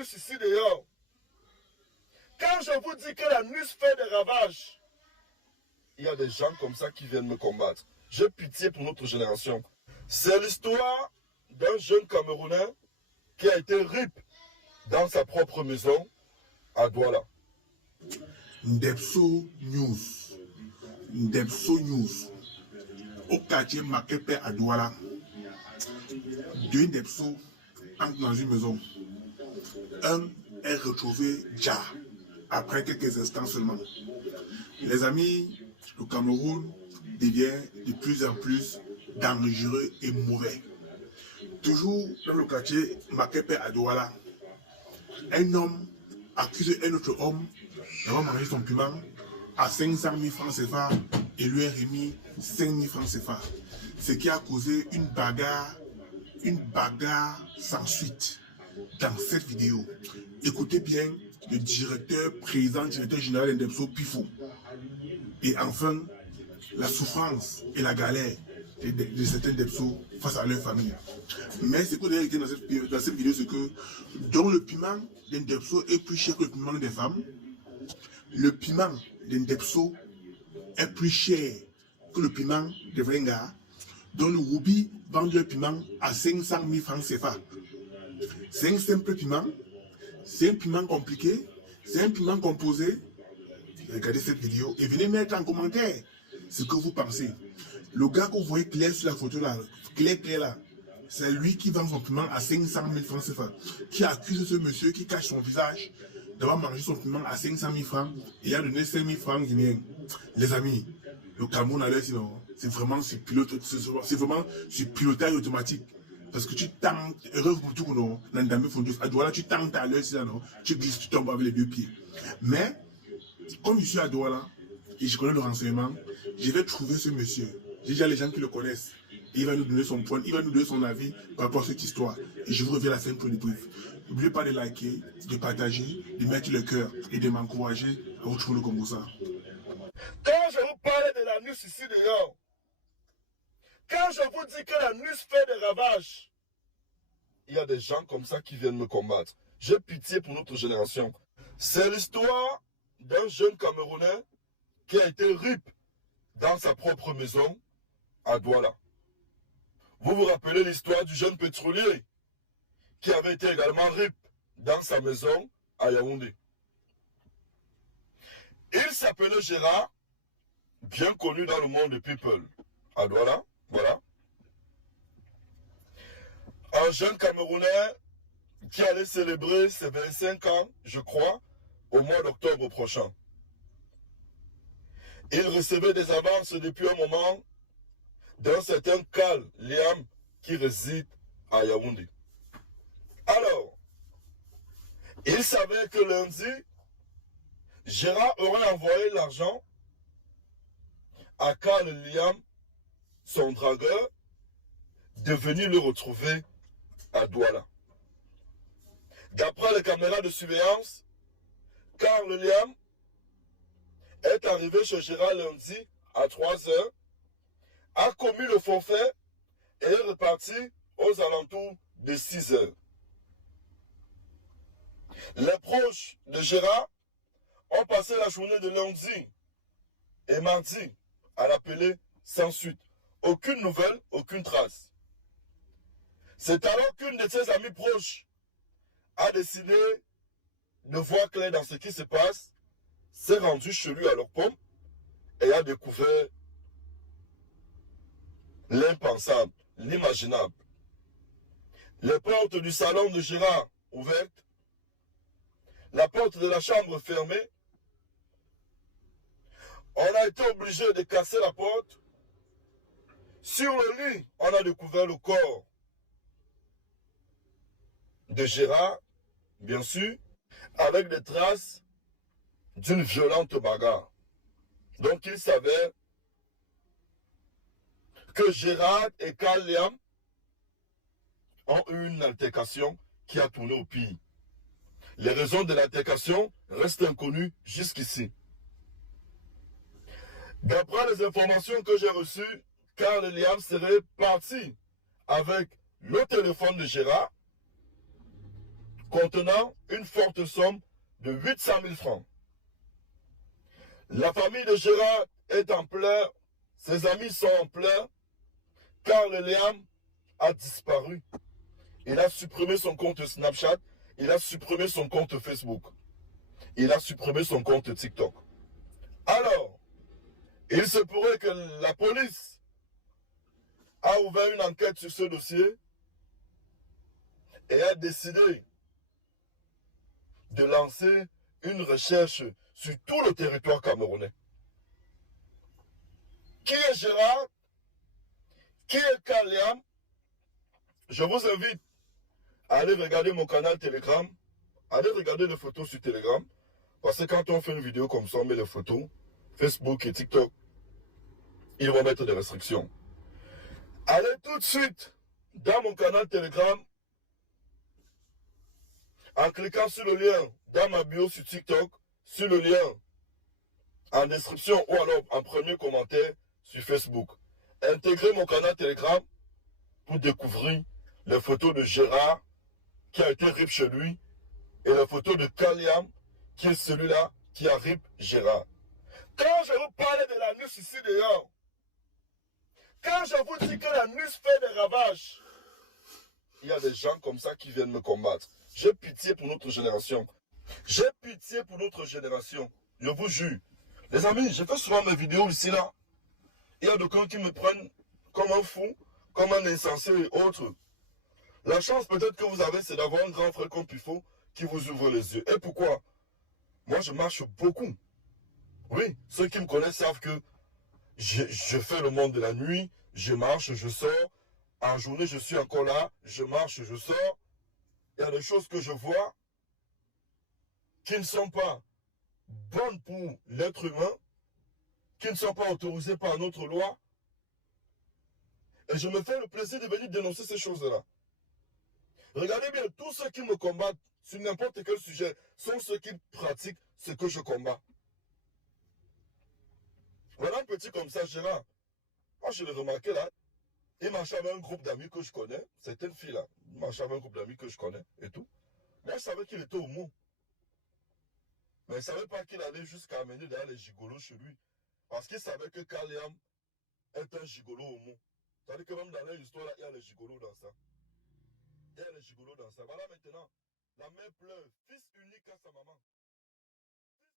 l'anus ici dehors. Quand je vous dis que l'anus fait des ravages, il y a des gens comme ça qui viennent me combattre. J'ai pitié pour notre génération. C'est l'histoire d'un jeune Camerounais qui a été rip dans sa propre maison à Douala. Ndepso News. Ndepso News. Au quartier Makepe à Douala. Deux Ndepso entrent dans une maison. Un est retrouvé déjà après quelques instants seulement. Les amis, le Cameroun devient de plus en plus dangereux et mauvais. Toujours dans le quartier Makepe à Douala, un homme accuse un autre homme d'avoir mangé son piment à 500 000 francs CFA et lui a remis 5 000 francs CFA. Ce qui a causé une bagarre sans suite dans cette vidéo. Écoutez bien le directeur général d'Indepso Pifo. Et enfin, la souffrance et la galère de certains Ndepso face à leur famille. Mais ce que vous avez dit dans cette vidéo, c'est que dont le piment d'un Ndepso est plus cher que le piment des femmes, le piment d'un Ndepso est plus cher que le piment de Vrenga, dont le Ruby vend le piment à 500 000 francs CFA. C'est un simple piment, c'est un piment compliqué, c'est un piment composé. Regardez cette vidéo et venez mettre en commentaire ce que vous pensez. Le gars que vous voyez clair sur la photo là, clair là, c'est lui qui vend son piment à 500 000 francs CFA, qui accuse ce monsieur qui cache son visage d'avoir mangé son piment à 500 000 francs et a donné 5 000 francs guinéens. Les amis, le Cameroun à l'heure, c'est vraiment sur pilotage automatique. Parce que tu tentes, heureux pour tout, non, à Douala, tu tentes à l'heure, non, tu glisses, tu tombes avec les deux pieds. Mais, comme je suis à Douala, et je connais le renseignement, je vais trouver ce monsieur. J'ai déjà les gens qui le connaissent. Et il va nous donner son point, il va nous donner son avis par rapport à cette histoire. Et je vous reviens à la fin pour le brief. N'oubliez pas de liker, de partager, de mettre le cœur et de m'encourager à vous trouver le Congo ça. Quand je vous parle de l'anus ici dehors, quand je vous dis que l'anus fait des ravages, il y a des gens comme ça qui viennent me combattre. J'ai pitié pour notre génération. C'est l'histoire d'un jeune Camerounais qui a été rip dans sa propre maison à Douala. Vous vous rappelez l'histoire du jeune pétrolier qui avait été également rip dans sa maison à Yaoundé. Il s'appelait Gérard, bien connu dans le monde des people à Douala. Voilà. Un jeune Camerounais qui allait célébrer ses 25 ans, je crois, au mois d'octobre prochain. Il recevait des avances depuis un moment d'un certain Carl Liam qui réside à Yaoundé. Alors, il savait que lundi, Gérard aurait envoyé l'argent à Carl Liam, son dragueur, de venir le retrouver à Douala. D'après les caméras de surveillance, Carl Liam est arrivé chez Gérard lundi à 3 h, a commis le forfait et est reparti aux alentours de 6 h. Les proches de Gérard ont passé la journée de lundi et mardi à l'appeler sans suite. Aucune nouvelle, aucune trace. C'est alors qu'une de ses amies proches a décidé de voir clair dans ce qui se passe, s'est rendue chez lui à leur pomme et a découvert l'impensable, l'imaginable. Les portes du salon de Gérard ouvertes, la porte de la chambre fermée. On a été obligé de casser la porte. Sur le lit, on a découvert le corps de Gérard, bien sûr, avec des traces d'une violente bagarre. Donc il savait que Gérard et Carl Liam ont eu une altercation qui a tourné au pire. Les raisons de l'altercation restent inconnues jusqu'ici. D'après les informations que j'ai reçues, Carl Liam serait parti avec le téléphone de Gérard contenant une forte somme de 800 000 francs. La famille de Gérard est en pleurs, ses amis sont en pleurs, car le Liam a disparu. Il a supprimé son compte Snapchat, il a supprimé son compte Facebook, il a supprimé son compte TikTok. Alors, il se pourrait que la police a ouvert une enquête sur ce dossier et a décidé de lancer une recherche sur tout le territoire camerounais. Qui est Gérard? Qui est Kaliam? Je vous invite à aller regarder mon canal Telegram, allez regarder les photos sur Telegram, parce que quand on fait une vidéo comme ça, on met les photos, Facebook et TikTok, ils vont mettre des restrictions. Allez tout de suite dans mon canal Telegram, en cliquant sur le lien dans ma bio sur TikTok, sur le lien en description ou alors en premier commentaire sur Facebook. Intégrez mon canal Telegram pour découvrir les photos de Gérard qui a été rip chez lui et les photos de Kaliam qui est celui-là qui a rip Gérard. Quand je vous parle de la NUS ici dehors, quand je vous dis que la NUS fait des ravages, il y a des gens comme ça qui viennent me combattre. J'ai pitié pour notre génération. J'ai pitié pour notre génération. Je vous jure. Les amis, je fais souvent mes vidéos ici là. Il y a d'autres qui me prennent comme un fou, comme un insensé et autres. La chance peut-être que vous avez, c'est d'avoir un grand frère comme Pifo qui vous ouvre les yeux. Et pourquoi? Moi, je marche beaucoup. Oui, ceux qui me connaissent savent que je fais le monde de la nuit, je marche, je sors. En journée, je suis encore là, je marche, je sors. Il y a des choses que je vois qui ne sont pas bonnes pour l'être humain, qui ne sont pas autorisées par notre loi. Et je me fais le plaisir de venir dénoncer ces choses-là. Regardez bien, tous ceux qui me combattent sur n'importe quel sujet sont ceux qui pratiquent ce que je combats. Voilà un petit comme ça, Gérard. Moi, je l'ai remarqué là. Il marchait avec un groupe d'amis que je connais. C'était une fille là. Il marchait avec un groupe d'amis que je connais et tout. Moi, je savais qu'il était au mot. Mais je ne savais pas qu'il allait jusqu'à amener derrière les gigolos chez lui. Parce qu'il savait que Kaliam est un gigolo au mot. C'est-à-dire que même dans l'histoire là, il y a les gigolos dans ça. Il y a les gigolos dans ça. Voilà maintenant. La mère pleure. Fils unique à sa maman.